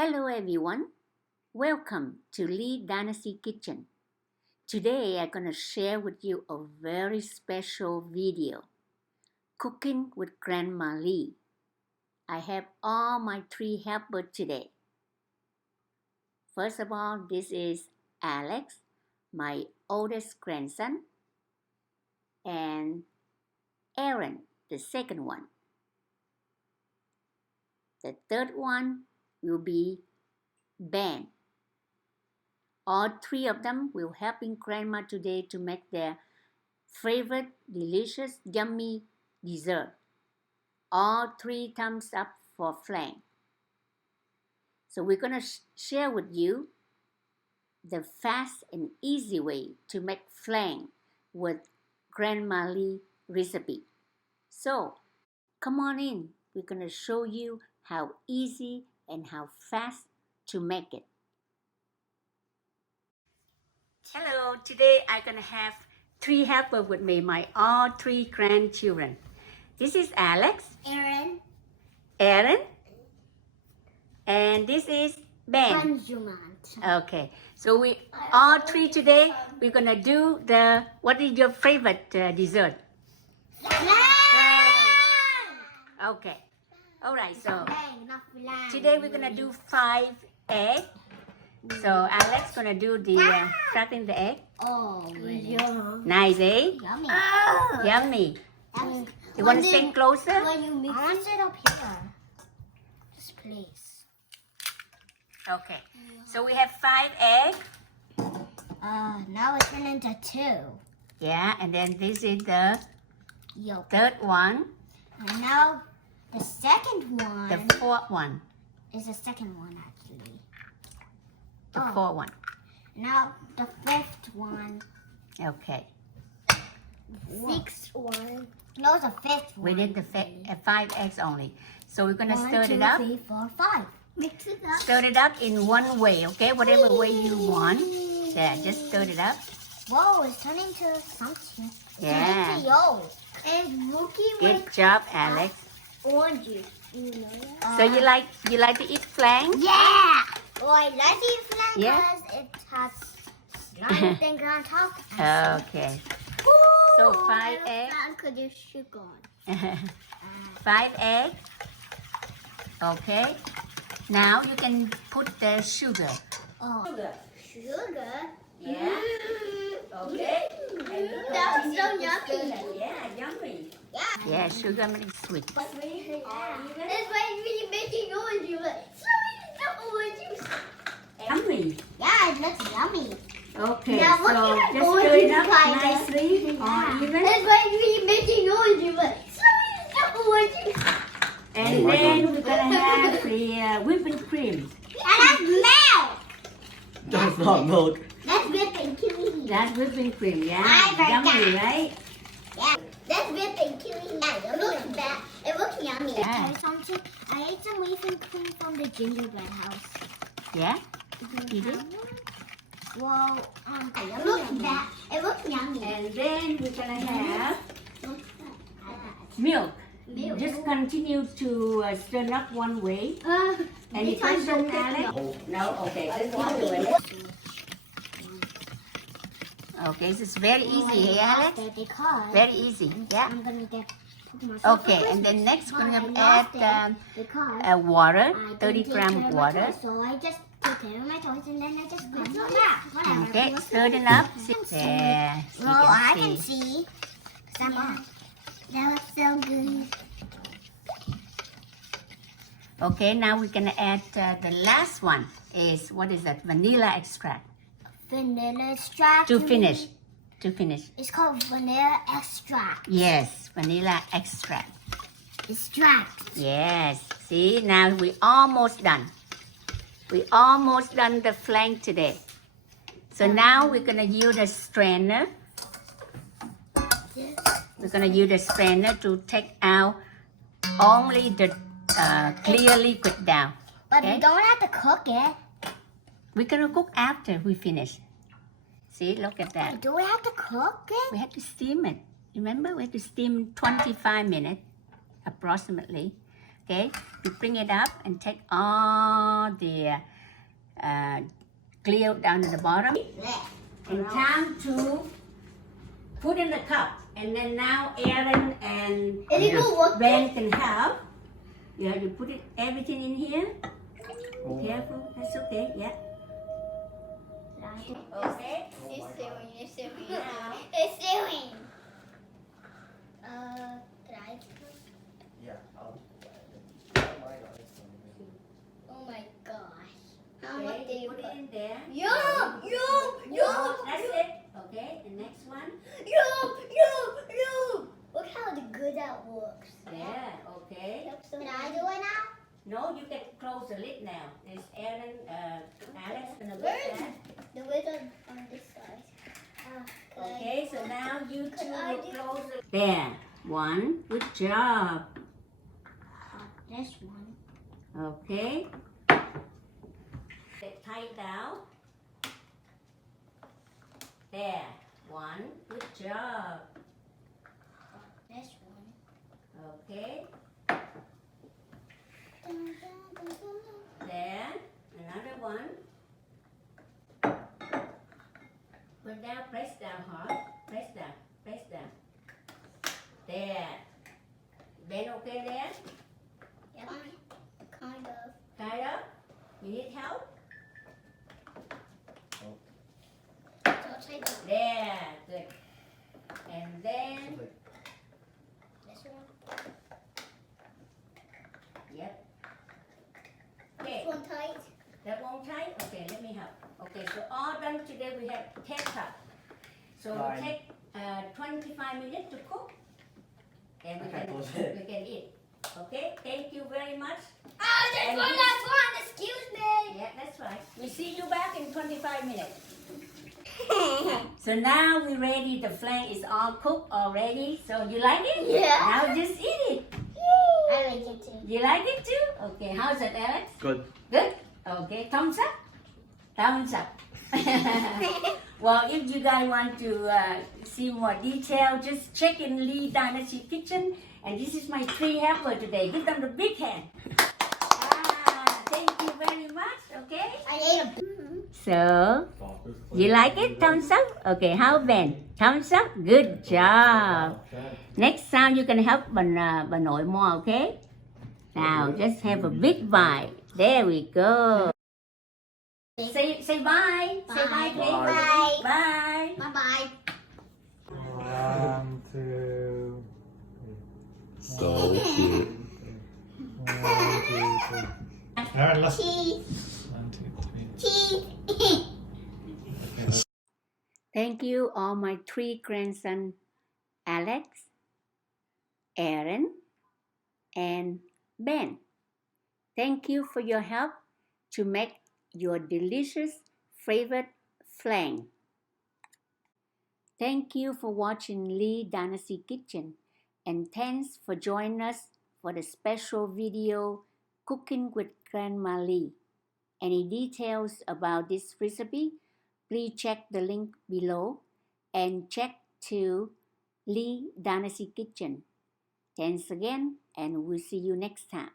Hello everyone, welcome to Lee Dynasty Kitchen. Today I'm gonna share with you a very special video, Cooking with Grandma Lee. I have all my 3 helpers today. First of all, this is Alex, my oldest grandson, and Aaron, the second one. The third one will be Ben. All 3 of them will helping Grandma today to make their favorite delicious yummy dessert. All 3 thumbs up for flan. So we're gonna share with you the fast and easy way to make flan with Grandma Lee recipe. So come on in, we're gonna show you how easy and how fast to make it. Hello, today I'm gonna have 3 helpers with me, my all 3 grandchildren. This is Alex, Aaron, and this is Ben. Okay, so we all 3 today, we're gonna do what is your favorite dessert? Okay, all right, so today we're gonna do 5 eggs. So Alex gonna do the cracking the egg. Oh, yeah. Nice, eh? Yummy. Yummy. You want to sit closer? I want to sit up here. This place. Okay. So we have 5 eggs. Now it turned into 2. Yeah, and then this is the Yolk. third one. And now the second one. The fourth one. Is the second one actually. The fourth one. Now the 5th one. Okay. 6th one. No, the 5th one. We need the 5 eggs only. So we're gonna stir it 1, up. 2, 3, 4, 5. Mix it up. Stir it up in one way, okay? Whatever way you want. Yeah, just stir it up. Whoa, it's turning to something. It's Yeah. turning to yolk. And Mookie Good job, Alex. orange. You know that? So you like to eat flan? Yeah! Oh, I like it flan Yeah? because it has slime thing on top. Okay. So 5 eggs. Because there's sugar on. 5 eggs. Okay. Now you can put the sugar. Oh. Sugar? Yeah. Okay. That was so yummy. Yeah, yummy. Yeah. Yeah, sugar makes it sweet. That's why it's really making orange juice. Orange juice. Yummy. Yeah, it looks yummy. Okay, Now so look at just orange stir it up kinda. nicely. Yeah. Even. That's why it's really making orange juice. Orange juice. And then we're gonna have the whipping cream. And that's milk. That's not milk. That's whipping cream. That's whipping cream, yeah? I forgot. Yummy, right? Yeah, that's whipping cream. It looks bad. It looks yummy. Yeah. I ate some whipping cream from the gingerbread house. Yeah? You did? Well, it looks bad. It looks yummy. And then we're gonna have milk. Just continue to stir up one way. Any question, Alex? No? Okay, just one way. Okay, this is very easy, hey, Alex? Because Very easy, yeah? I'm gonna get myself Okay, a and then Christmas. next we're But I gonna lost add it because water, I 30 didn't take care gram of my water. toys, so I just took care of my toys and then I just put them back. Whatever. Okay, stir it up. Yeah, so Well, I you can can see. see. 'Cause I'm on. That looks so good. Okay, now we're gonna add the last one is, what is that? Vanilla extract. Vanilla extract. To you finish. mean? To finish. It's called vanilla extract. Yes, vanilla extract. Extract. Yes. See, now we almost done. We almost done the flank today. So now we're gonna use a strainer. We're gonna use a strainer to take out only the clear liquid down. But Okay. we don't have to cook it. We're gonna cook after we finish. See, look at that. Do we have to cook it? We have to steam it. Remember, we have to steam 25 minutes, approximately. Okay, you bring it up and take all the clear down at the bottom. And time to put in the cup. And then now Aaron and Ben can help. You have to put it everything in here. Be careful. That's okay. Yeah. Okay. It's doing. Now, It's doing. Try. Yeah, Oh my gosh. How much do okay, you put put? it in there. Yup, yup. That's it. Okay. The next one. Yup. Look how good that works. Yeah. Okay. Can I do it now? No, you can close the lid now. There's Aaron, Alex gonna do Where is that. the lid on this side? Okay, so now you two Could I will do- close the... There. One. Good job. This one. Okay. Get tight down. There. One. Good job. This one. Okay. There. Another one. Put down, press down hard. Press down. Press down. There. Ben okay there? Yeah, kind of. Kind of? You need help? So I'll try this There. Good. And then, one. yep. This Okay. one tight. That won't tight? Okay, let me help. Okay, so all done today we have 10 cups. So it Fine. take 25 minutes to cook. And we Okay, can, close it. we can eat. Okay, thank you very much. Oh, there's And one this- last one. Excuse me. Yeah, that's right. We see you back in 25 minutes. So now we're ready. The flank is all cooked already. So you like it? Yeah. Now just eat it. I like it too. You like it too? Okay, how's it, Alex? Good. Good? Okay, thumbs up? Thumbs up. Well, if you guys want to see more detail, just check in Lee Dynasty Kitchen. And this is my 3 helper today. Give them the big hand. Thank you very much, okay? I ate a. So, you like it? Thumbs up? Okay, how Ben? Thumbs up? Good job. Next time you can help bà nội more, okay? Now, just have a big bite. There we go. Say bye. Say bye, please. Bye. Bye. Bye bye. 1, 2, So cute. 1, 2, 3. Alright, last. Cheese. 1, 2, 3. Cheese. Thank you, all my 3 grandsons, Alex, Aaron, and Ben. Thank you for your help to make your delicious favorite flank. Thank you for watching Lee Dynasty Kitchen, and thanks for joining us for the special video Cooking with Grandma Lee. Any details about this recipe, please check the link below and check to Lee Dynasty Kitchen. Thanks again, and we'll see you next time.